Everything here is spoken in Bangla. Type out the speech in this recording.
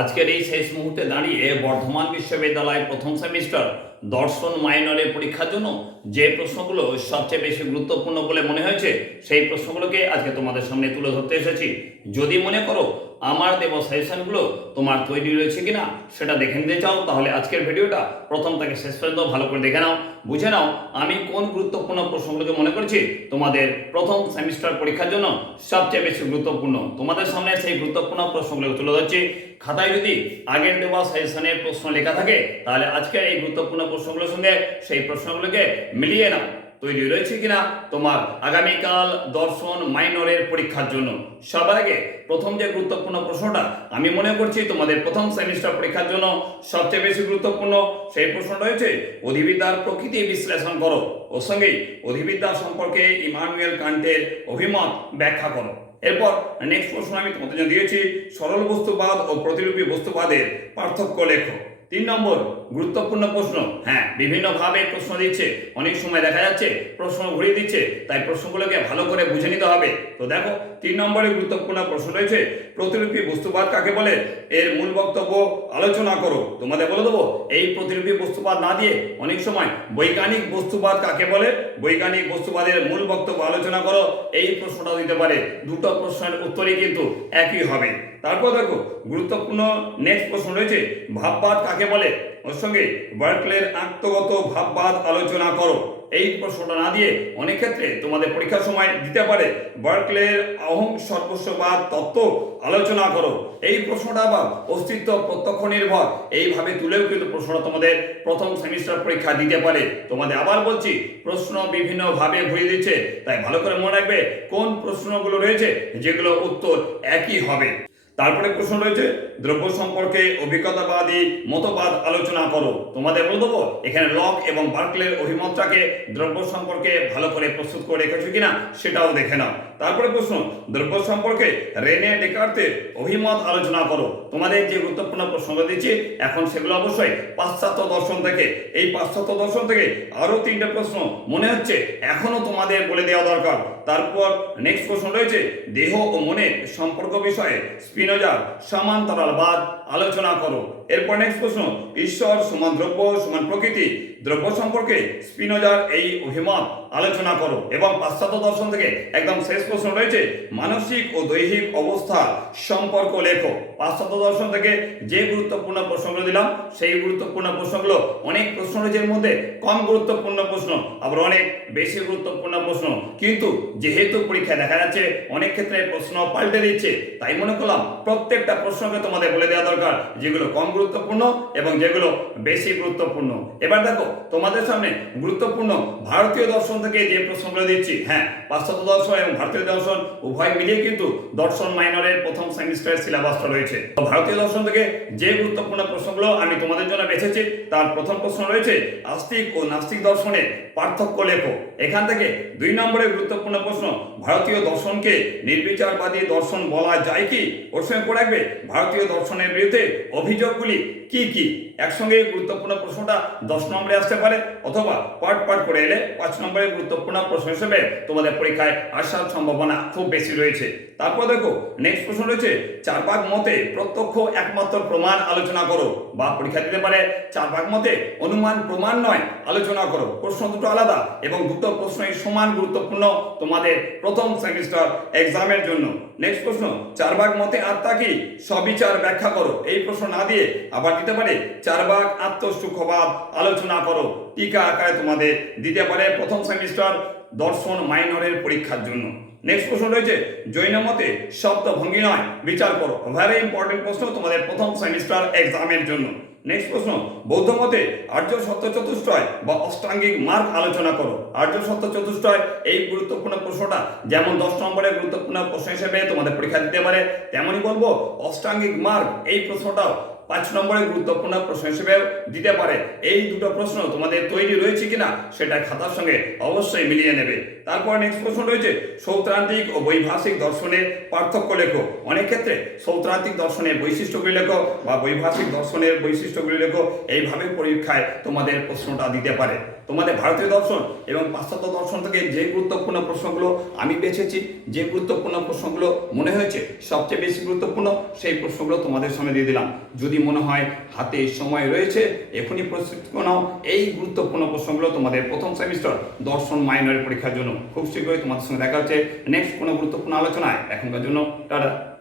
আজকের এই শেষ মুহূর্তে দাঁড়িয়ে বর্ধমান বিশ্ববিদ্যালয় প্রথম সেমিস্টার দর্শন মাইনরের পরীক্ষার জন্য যে প্রশ্নগুলো সবচেয়ে বেশি গুরুত্বপূর্ণ বলে মনে হয়েছে, সেই প্রশ্নগুলোকে আজকে তোমাদের সামনে তুলে ধরতে এসেছি। যদি মনে করো আমার দেব সাজেশনগুলো তোমার তৈরি রয়েছে কিনা সেটা দেখে নিতে চাও, তাহলে আজকের ভিডিওটা প্রথম থেকে শেষ পর্যন্ত ভালো করে দেখে নাও। বুঝে নাও আমি কোন গুরুত্বপূর্ণ প্রশ্নগুলোকে মনে করছি তোমাদের প্রথম সেমিস্টার পরীক্ষার জন্য সবচেয়ে বেশি গুরুত্বপূর্ণ। তোমাদের সামনে সেই গুরুত্বপূর্ণ প্রশ্নগুলো তুলে ধরছি। খাতায় যদি আগের দেওয়া সাজেশনের প্রশ্ন লেখা থাকে, তাহলে আজকের এই গুরুত্বপূর্ণ প্রশ্নগুলোর সঙ্গে সেই প্রশ্নগুলোকে মিলিয়ে নাও। তৈরি রয়েছে কিনা? তোমার আগামীকাল দর্শন মাইনরের পরীক্ষার জন্য। সবার আগে প্রথম যে গুরুত্বপূর্ণ প্রশ্নটা, আমি মনে করছি তোমাদের প্রথম সেমিস্টার পরীক্ষার জন্য সবচেয়ে বেশি গুরুত্বপূর্ণ, সেই প্রশ্নটা হয়েছে, অধিবিদ্যার প্রকৃতি বিশ্লেষণ করো। ওর সঙ্গেই অধিবিদ্যা সম্পর্কে ইমানুয়েল কান্টের অভিমত ব্যাখ্যা করো। এরপর নেক্সট প্রশ্ন আমি তোমাদের জন্য দিয়েছি সরল বস্তুবাদ ও প্রতিরূপী বস্তুবাদের পার্থক্য লেখো। তিন নম্বর, গুরুত্বপূর্ণ প্রশ্ন। হ্যাঁ বিভিন্নভাবে প্রশ্ন দিচ্ছে। অনেক সময় দেখা যাচ্ছে প্রশ্ন ঘুরিয়ে দিচ্ছে, তাই প্রশ্নগুলোকে ভালো করে বুঝে নিতে হবে। তো দেখো, তিন নম্বরে গুরুত্বপূর্ণ প্রশ্ন রয়েছে প্রতিরূপী বস্তুবাদ কাকে বলে? এর মূল বক্তব্য, আলোচনা করো। তোমাদের বলে দেবো, এই প্রতিরূপী বস্তুবাদ না দিয়ে অনেক সময় বৈজ্ঞানিক বস্তুবাদ কাকে বলে? বৈজ্ঞানিক বস্তুবাদের মূল বক্তব্য আলোচনা করো, এই প্রশ্নটা দিতে পারে। দুটো প্রশ্নের উত্তরই কিন্তু একই হবে। তারপর দেখো, গুরুত্বপূর্ণ নেক্সট প্রশ্ন রয়েছে, ভাববাদ কাকে বলে, ওর সঙ্গে বার্কলের আত্মগত ভাববাদ আলোচনা করো। এই প্রশ্নটা না দিয়ে অনেক ক্ষেত্রে তোমাদের পরীক্ষার সময় দিতে পারে বার্কলের অহং সর্বস্ববাদ তত্ত্ব আলোচনা করো। এই প্রশ্নটা আবার অস্তিত্ব প্রত্যক্ষ নির্ভর। এইভাবে তুলেও কিন্তু প্রশ্নটা তোমাদের প্রথম সেমিস্টার পরীক্ষা দিতে পারে। তোমাদের আবার বলছি, প্রশ্ন বিভিন্নভাবে ঘুরিয়ে দিচ্ছে। তাই ভালো করে মনে রাখবে কোন প্রশ্নগুলো রয়েছে যেগুলো উত্তর একই হবে। তারপরে প্রশ্ন রয়েছে, দ্রব্য সম্পর্কে অভিজ্ঞতাবাদী মতবাদ আলোচনা করো। তোমাদের বলে দেবো, এখানে লক এবং বার্কলের অভিমতটাকে দ্রব্য সম্পর্কে ভালো করে প্রস্তুত করে রেখেছো কিনা সেটাও দেখে নাও। তারপরে প্রশ্ন, দ্রব্য সম্পর্কে রেনে ডেকার্তের অভিমত আলোচনা করো। তোমাদের যে গুরুত্বপূর্ণ প্রশ্নগুলো দিচ্ছি, এখন সেগুলো অবশ্যই পাশ্চাত্য দর্শন থেকে, এই পাশ্চাত্য দর্শন থেকে আরও তিনটে প্রশ্ন মনে হচ্ছে এখনও তোমাদের বলে দেওয়া দরকার। তারপর নেক্সট প্রশ্ন রয়েছে দেহ ও মনের সম্পর্ক বিষয়ে। স্পিনোজার সমান্তরালবাদ আলোচনা করো। এরপর নেক্সট প্রশ্ন, ঈশ্বর সমান দ্রব্য, সমান প্রকৃতি, দ্রব্য সম্পর্কে স্পিনোজার এই অভিমত আলোচনা করো। এবং পাশ্চাত্য দর্শন থেকে একদম শেষ প্রশ্ন রয়েছে, মানসিক ও দৈহিক অবস্থা সম্পর্ক লেখো। পাশ্চাত্য দর্শন থেকে যে গুরুত্বপূর্ণ প্রশ্নগুলো দিলাম, সেই গুরুত্বপূর্ণ প্রশ্নগুলো অনেক প্রশ্ন রয়েছে এর মধ্যে, কম গুরুত্বপূর্ণ প্রশ্ন, আবার অনেক বেশি গুরুত্বপূর্ণ প্রশ্ন। কিন্তু যেহেতু পরীক্ষায় দেখা যাচ্ছে, অনেক ক্ষেত্রে প্রশ্ন পাল্টে দিচ্ছে, তাই মনে করলাম প্রত্যেকটা প্রশ্নকে তোমাদের বলে দেওয়া দরকার, যেগুলো কম গুরুত্বপূর্ণ এবং যেগুলো বেশি গুরুত্বপূর্ণ। এবার দেখো, তোমাদের সামনে গুরুত্বপূর্ণ ভারতীয় দর্শন থেকে যে প্রশ্নগুলো দিচ্ছি হ্যাঁ পাশ্চাত্য দর্শন এবং ভারতীয় দর্শন উভয় মিলিয়ে কিন্তু দর্শন মাইনরের প্রথম সেমিস্টারের সিলেবাসটা রয়েছে। তো ভারতীয় দর্শন থেকে যে গুরুত্বপূর্ণ প্রশ্নগুলো আমি তোমাদের জন্য বেছেছি, তার প্রথম প্রশ্ন রয়েছে, আস্তিক ও নাস্তিক দর্শনে পার্থক্য লেখো। এখান থেকে দুই নম্বরের গুরুত্বপূর্ণ প্রশ্ন, ভারতীয় দর্শনকে নির্বিচারবাদী দর্শন বলা যায় কি? ওর সঙ্গে রাখবে, ভারতীয় দর্শনের বিরুদ্ধে অভিযোগগুলি কি কি? একসঙ্গে গুরুত্বপূর্ণ প্রশ্নটা দশ নম্বরে আসতে পারে, অথবা পার্ট পার্ট করে এলে পাঁচ নম্বরের গুরুত্বপূর্ণ প্রশ্ন হিসেবে তোমাদের পরীক্ষায় আসার সম্ভাবনা খুব বেশি রয়েছে। তারপর দেখো নেক্সট প্রশ্ন রয়েছে চার ভাগ মতে প্রত্যক্ষ একমাত্র প্রমাণ আলোচনা করো, বা পরীক্ষা দিতে পারে চার ভাগ মতে অনুমান প্রমাণ নয়, আলোচনা করো। প্রশ্ন দুটো আলাদা এবং দুটো প্রশ্নই সমান গুরুত্বপূর্ণ তোমাদের প্রথম সেমিস্টার এক্সামের জন্য। নেক্সট প্রশ্ন চার ভাগ মতে আত্মা কি সবিচার ব্যাখ্যা করো? এই প্রশ্ন না দিয়ে আবার দিতে পারে চার ভাগ আত্মসুখবাদ। আলোচনা করো। টিকা আকারে তোমাদের দিতে পারে প্রথম সেমিস্টার দর্শন মাইনরের পরীক্ষার জন্য। নেক্সট প্রশ্ন রয়েছে, জৈন মতে শব্দ ভঙ্গি নয়। বিচার করো। ভেরি ইম্পর্টেন্ট প্রশ্ন তোমাদের প্রথম সেমিস্টার এক্সামের জন্য। নেক্সট প্রশ্ন, বৌদ্ধ মতে আর্য সত্য চতুষ্টয় বা অষ্টাঙ্গিক মার্গ আলোচনা করো। আর্য সত্য চতুষ্টয় এই গুরুত্বপূর্ণ প্রশ্নটা যেমন দশ নম্বরের গুরুত্বপূর্ণ প্রশ্ন হিসেবে তোমাদের পরীক্ষা দিতে পারে, তেমনই বলব অষ্টাঙ্গিক মার্গ, এই প্রশ্নটাও পাঁচ নম্বরের গুরুত্বপূর্ণ প্রশ্ন হিসেবে দিতে পারে। এই দুটো প্রশ্ন তোমাদের তৈরি রয়েছে কিনা সেটা খাতার সঙ্গে অবশ্যই মিলিয়ে নেবে। তারপর নেক্সট প্রশ্ন রয়েছে, সৌত্রান্তিক ও বৈভাষিক দর্শনের পার্থক্য লেখো। অনেক ক্ষেত্রে সৌত্রান্তিক দর্শনের বৈশিষ্ট্যগুলি লেখো বা বৈভাষিক দর্শনের বৈশিষ্ট্যগুলি লেখো, এইভাবে পরীক্ষায় তোমাদের প্রশ্নটা দিতে পারে। তোমাদের ভারতীয় দর্শন এবং পাশ্চাত্য দর্শন থেকে যে গুরুত্বপূর্ণ প্রশ্নগুলো আমি বেছেছি, যে গুরুত্বপূর্ণ প্রশ্নগুলো মনে হয়েছে, সবচেয়ে বেশি গুরুত্বপূর্ণ, সেই প্রশ্নগুলো তোমাদের সামনে দিয়ে দিলাম। যদি মনে হয় হাতে সময় রয়েছে, এখনই প্রস্তুতি নাও। এই গুরুত্বপূর্ণ প্রশ্নগুলো তোমাদের প্রথম সেমিস্টার দর্শন মাইনরের পরীক্ষার জন্য। খুব শীঘ্রই তোমাদের সঙ্গে দেখা হচ্ছে নেক্সট কোনো গুরুত্বপূর্ণ আলোচনায়। এখনকার জন্য টাটা।